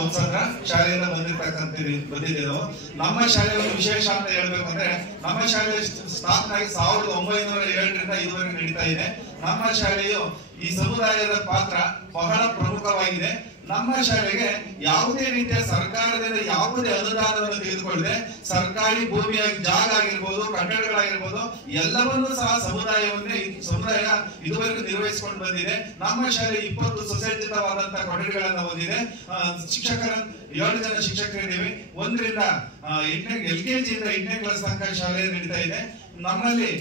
ಒಂದ್ಸಲ ಶಾಲೆಯಿಂದ ಬಂದಿದ್ದೇವೆ. ನಮ್ಮ ಶಾಲೆ ಒಂದು ವಿಶೇಷ ಅಂತ ಹೇಳ್ಬೇಕಂದ್ರೆ ನಮ್ಮ ಶಾಲೆ ಸ್ಥಾಪನೆ 1907ರಿಂದ ಇದುವರೆಗೆ ನಡೀತಾ ಇದೆ. ನಮ್ಮ ಶಾಲೆಯು ಈ ಸಮುದಾಯದ ಪಾತ್ರ ಬಹಳ ಪ್ರಮುಖವಾಗಿದೆ. ನಮ್ಮ ಶಾಲೆಗೆ ಯಾವುದೇ ರೀತಿಯ ಸರ್ಕಾರದಿಂದ ಯಾವುದೇ ಅನುದಾನವನ್ನು ತೆಗೆದುಕೊಳ್ಳದೆ ಸರ್ಕಾರಿ ಭೂಮಿಯ ಜಾಗ ಆಗಿರ್ಬೋದು, ಕಟ್ಟಡಗಳಾಗಿರ್ಬೋದು, ಎಲ್ಲವನ್ನೂ ಸಹ ಸಮುದಾಯ ಇದುವರೆಗೂ ನಿರ್ವಹಿಸಿಕೊಂಡು ಬಂದಿದೆ. ನಮ್ಮ ಶಾಲೆ 20 ಸುಸಜ್ಜಿತವಾದಂತಹ ಕೊಠಡಿಗಳನ್ನು ಹೊಂದಿದೆ. ಶಿಕ್ಷಕರ 7 ಜನ ಶಿಕ್ಷಕರಿದ್ದೀವಿ. 1ರಿಂದ 8ನೇ LKG ಇಂದ 8ನೇ ಕ್ಲಾಸ್ ತನಕ ಶಾಲೆ ನಡೀತಾ ಇದೆ. ನಮ್ಮಲ್ಲಿ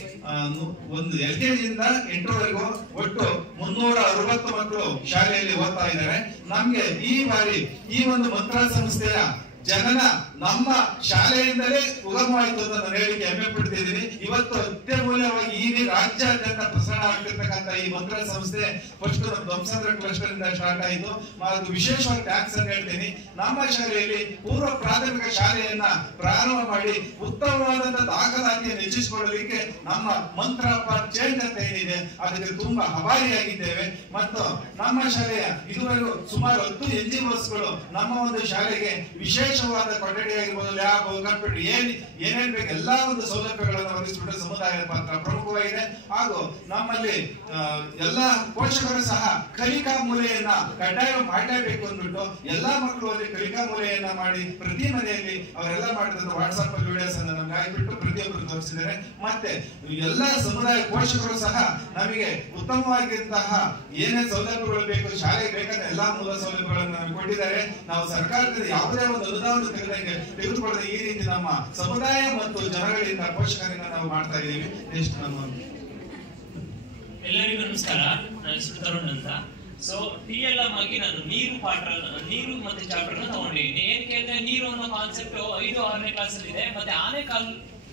ಒಂದು LKG ಇಂದ 8ರವರೆಗೂ ಒಟ್ಟು 360 ಮಕ್ಕಳು ಶಾಲೆಯಲ್ಲಿ ಓದ್ತಾ ಇದ್ದಾರೆ. ನಮ್ಗೆ ಈ ಬಾರಿ ಈ ಒಂದು ಮಂತ್ರ ಸಂಸ್ಥೆಯ ಜನನ ನಮ್ಮ ಶಾಲೆಯಿಂದಲೇ ಉಗಮವಾಯಿತು ಅಂತ ನಾನು ಹೇಳಿಕೆ ಹೆಮ್ಮೆ ಪಡ್ತಿದ್ದೀನಿ. ಇವತ್ತು ಅತ್ಯಮೂಲ್ಯವಾಗಿ ಈ ರಾಜ್ಯಾದ್ಯಂತ ಪ್ರಸಾರ ಆಗ್ತಿರ್ತಕ್ಕಂಥ ಈ ಮಂತ್ರ ಸಂಸ್ಥೆ ಫಸ್ಟ್ ಧ್ವಂಸಂದ್ರ ಕ್ಲಸ್ಟರ್ ಇಂದ ಸ್ಟಾರ್ಟ್ ಆಯಿತು. ಅದು ವಿಶೇಷವಾಗಿ ಥ್ಯಾಂಕ್ಸ್ ಅಂತ ಹೇಳ್ತೀನಿ. ನಮ್ಮ ಶಾಲೆಯಲ್ಲಿ ಪೂರ್ವ ಪ್ರಾಥಮಿಕ ಶಾಲೆಯನ್ನ ಪ್ರಾರಂಭ ಮಾಡಿ ಉತ್ತಮವಾದಂತಹ ದಾಖಲಾತಿಯನ್ನು ಹೆಚ್ಚಿಸಿಕೊಳ್ಳಲಿಕ್ಕೆ ನಮ್ಮ ಮಂತ್ರ ಫಾರ್ ಚೇಂಜ್ ಅಂತ ಏನಿದೆ ಅದಕ್ಕೆ ತುಂಬಾ ಆಭಾರಿಯಾಗಿದ್ದೇವೆ. ಮತ್ತು ನಮ್ಮ ಶಾಲೆಯ ಇದುವರೆಗೂ ಸುಮಾರು 10 NGOsಗಳು ನಮ್ಮ ಒಂದು ಶಾಲೆಗೆ ವಿಶೇಷವಾದ ಕೊಠಡಿ ಆಗಿರ್ಬೋದು, ಲ್ಯಾಬ್, ಕಂಪ್ಯೂಟರ್ ಏನೇನ್ ಬೇಕು ಎಲ್ಲಾ ಒಂದು ಸೌಲಭ್ಯಗಳನ್ನು ಒದಗಿಸಿಬಿಟ್ಟು ಸಮುದಾಯದ ಪಾತ್ರ ಪ್ರಮುಖವಾಗಿದೆ. ಹಾಗೂ ನಮ್ಮಲ್ಲಿ ಎಲ್ಲಾ ಪೋಷಕರು ಸಹ ಕಲಿಕಾ ಮೂಲೆಯನ್ನ ಕಡ್ಡಾಯ ಮಾಡಲೇಬೇಕು ಅಂದ್ಬಿಟ್ಟು ಎಲ್ಲಾ ಮಕ್ಕಳು ಅಲ್ಲಿ ಕಲಿಕಾ ಮೂಲೆಯನ್ನ ಮಾಡಿ ಪ್ರತಿ ಮನೆಯಲ್ಲಿ ಅವರೆಲ್ಲ ಮಾಡಿದಂತ ವಾಟ್ಸ್ಆಪ್ ವಿಡಿಯೋಸ್ ಅನ್ನ ನಮ್ಗೆ ಹಾಕಿಬಿಟ್ಟು ಪ್ರತಿಯೊಬ್ಬರು ತೋರಿಸಿದ್ದಾರೆ. ಮತ್ತೆ ಎಲ್ಲಾ ಸಮುದಾಯ ಪೋಷಕರು ಸಹ ನಮಗೆ ಉತ್ತಮವಾಗಿರುವಂತಹ ಏನೇ ಸೌಲಭ್ಯಗಳು ಬೇಕು, ಶಾಲೆಗೆ ಬೇಕಾದ ಎಲ್ಲಾ ಮೂಲ ಸೌಲಭ್ಯಗಳನ್ನು ನಮಗೆ ಕೊಟ್ಟಿದ್ದಾರೆ. ನಾವು ಸರ್ಕಾರದಿಂದ ಯಾವುದೇ ಒಂದು ಅನುದಾನ ತೆಗೆದುಕೊಳ್ಳದೆ ಈ ರೀತಿ ನಮ್ಮ ಸಮುದಾಯ ಮತ್ತು ಜನಗಳಿಂದ ಪೋಷಕರಿಂದ ನಾವು ಮಾಡ್ತಾ ಇದ್ದೀವಿ. ಎಲ್ಲರಿಗೂ ನಮಸ್ಕಾರ. ನನ್ನ ಹೆಸರು ತರುಣ್ ಅಂತ. ಸೊ TLM ಆಗಿ ನಾನು ನೀರು ಮತ್ತೆ ಚಾಪ್ಟರ್ ತಗೊಂಡಿದ್ದೀನಿ. ಏನಕ್ಕೆ ಅಂದ್ರೆ ನೀರು ಅನ್ನೋ ಕಾನ್ಸೆಪ್ಟ್ 5-6ನೇ ಕ್ಲಾಸ್ ಅಲ್ಲಿ ಇದೆ. ಮತ್ತೆ ಆನೆಕಾಲ್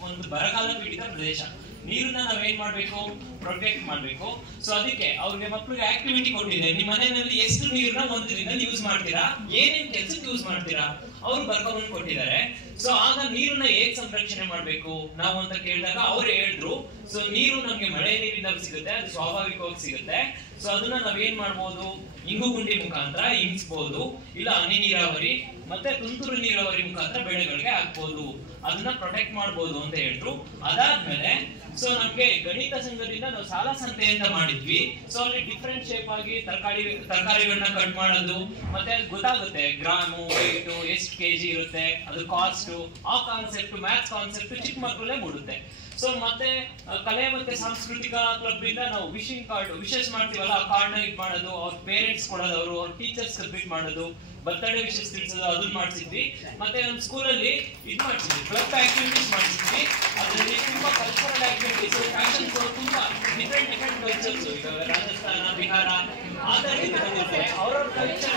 ಒಂದು ಬರಗಾಲ ಪೀಡಿತ ಪ್ರದೇಶ. ನೀರನ್ನ ನಾವೇನ್ ಮಾಡ್ಬೇಕು, ಪ್ರೊಟೆಕ್ಟ್ ಮಾಡ್ಬೇಕು. ಸೊ ಅದಕ್ಕೆ ಅವ್ರಿಗೆ ಮಕ್ಕಳಿಗೆ ಆಕ್ಟಿವಿಟಿ ಕೊಟ್ಟಿದೆ. ನಿಮ್ಮ ಮನೆಯಲ್ಲಿ ಎಷ್ಟು ನೀರನ್ನ ಒಂದು ದಿನದಲ್ಲಿ ಯೂಸ್ ಮಾಡ್ತೀರಾ, ಏನೇನ್ ಕೆಲ್ಸಕ್ಕೆ ಯೂಸ್ ಮಾಡ್ತೀರಾ ಅವ್ರು ಬರ್ಕೊಂಡು ಕೊಟ್ಟಿದ್ದಾರೆ. ಸೊ ಆಗ ನೀರನ್ನ ಹೇಗ್ ಸಂರಕ್ಷಣೆ ಮಾಡ್ಬೇಕು ನಾವು ಅಂತ ಕೇಳಿದಾಗ ಅವ್ರು ಹೇಳಿದ್ರು, ಸೊ ನೀರು ನಮ್ಗೆ ಮಳೆ ನೀರಿಂದ ಸಿಗುತ್ತೆ, ಅದು ಸ್ವಾಭಾವಿಕವಾಗಿ ಸಿಗುತ್ತೆ. ಸೊ ಅದನ್ನ ನಾವೇನ್ ಮಾಡ್ಬೋದು, ಇಂಗು ಗುಂಡಿ ಮುಖಾಂತರ ಇಂಗಿಸ್ಬೋದು, ಇಲ್ಲ ಹನಿ ನೀರಾವರಿ ಮತ್ತೆ ತುಂತುರು ನೀರಾವರಿ ಮುಖಾಂತರ ಬೆಳೆಗಳಿಗೆ ಹಾಕ್ಬೋದು, ಅದನ್ನ ಪ್ರೊಟೆಕ್ಟ್ ಮಾಡ್ಬೋದು ಅಂತ ಹೇಳಿದ್ರು. ಅದಾದ್ಮೇಲೆ ಸೊ ನಮ್ಗೆ ಗಣಿತ ಸಂಘದಿಂದ ನಾವು ಸಾಲ ಸಂತೆ ಅಂತ ಮಾಡಿದ್ವಿ. ಸೊ ಅಲ್ಲಿ ಡಿಫ್ರೆಂಟ್ ಶೇಪ್ ಆಗಿ ತರಕಾರಿಗಳನ್ನ ಕಟ್ ಮಾಡೋದು, ಮತ್ತೆ ಗೊತ್ತಾಗುತ್ತೆ ಗ್ರಾಮು, ವೇಟು, ಎಷ್ಟು KG ಇರುತ್ತೆ, ಅದು ಕಾಸ್ಟ್, ಆ ಕಾನ್ಸೆಪ್ಟ್, ಮ್ಯಾಥ್ಸ್ ಕಾನ್ಸೆಪ್ಟ್ ಚಿಕ್ಕ ಮಕ್ಕಳಲ್ಲೇ ಮೂಡುತ್ತೆ. ಸೊ ಮತ್ತೆ ಕಲೆ ಮತ್ತೆ ಸಾಂಸ್ಕೃತಿಕ ಕ್ಲಬ್ ಇಂದ ನಾವು ವಿಶಿಂಗ್ ಕಾರ್ಡ್ ವಿಶೇಷ ಮಾಡ್ತೀವಲ್ಲ, ಆ ಕಾರ್ಡ್ ನ ಇದ್ ಮಾಡೋದು, ಅವ್ರ ಪೇರೆಂಟ್ಸ್ ಕೊಡೋದು, ಅವ್ರ ಟೀಚರ್ಸ್ ಸಬ್ಮಿಟ್ ಮಾಡೋದು, ಬರ್ತ್ಡೇ ವಿಶೇಷ ತಿಳಿಸೋದು, ಅದನ್ನ ಮಾಡ್ಸಿದ್ವಿ. ಮತ್ತೆ ನಮ್ಮ ಸ್ಕೂಲಲ್ಲಿ ಇದು ಮಾಡ್ಸಿದ್ವಿ, ಕ್ಲಬ್ ಆಕ್ಟಿವಿಟೀಸ್ ಮಾಡ್ಸಿದ್ವಿ. ಅದರಲ್ಲಿ ತುಂಬಾ ಕಲ್ಚರಲ್ ಆಕ್ಟಿವಿಟೀಸ್, ಫ್ಯಾಷನ್ ಶೋ, ತುಂಬಾ ಡಿಫ್ರೆಂಟ್ ಕಲ್ಚರ್ಸ್, ರಾಜಸ್ಥಾನ, ಬಿಹಾರ ಆ ತರ ಬಂದಿರುತ್ತೆ. ಅವ್ರವ್ರ ಕಲ್ಚರ್